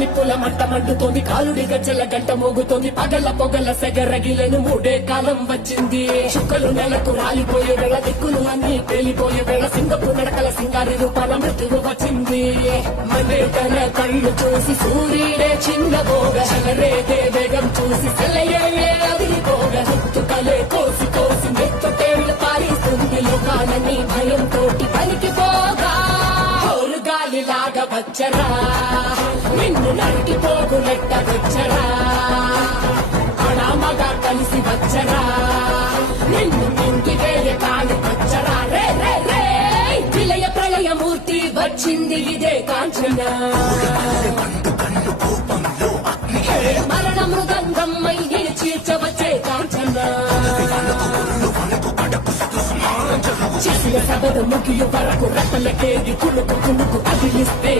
నిప్పుల మంట మండుతోంది, కాలుడి గజ్జల గంట మోగుతోంది, పగల పొగల సెగరగిలను మూడే కాలం వచ్చింది. చుక్కలు నెలకు రాలిపోయే వేళ, దిక్కులు అన్ని పేలిపోయే వేళ, సింగపు నడకల సింగారి రూపాల మృత్యువు వచ్చింది. మనే తన కళ్ళు చూసి సూర్యుడే చిన్నబోగా, చలరేగే వేగం చూసి సెలయే అదిరిపోగా, చుట్టుకలే కోసి కోసి మెత్తటేళ్లు పారిస్తుంది. లోకాలని భయంతో పలికిపోగా గాలిలాగా వచ్చరా, నిన్ను నరికిపోగులెట్ట వచ్చరా, అడామగా కలిసి వచ్చరా, నిన్ను నింటి వేయ కాని వచ్చరా. రే రే రే విలయ ప్రళయమూర్తి వచ్చింది ఇదే కాంచన, మరణ మృదంగమ్మై చీర్చవచ్చే కాంచన. చేసిన సభను ముగియ వరకు రతలకేది కులుకు కులుకు అదిలిస్తే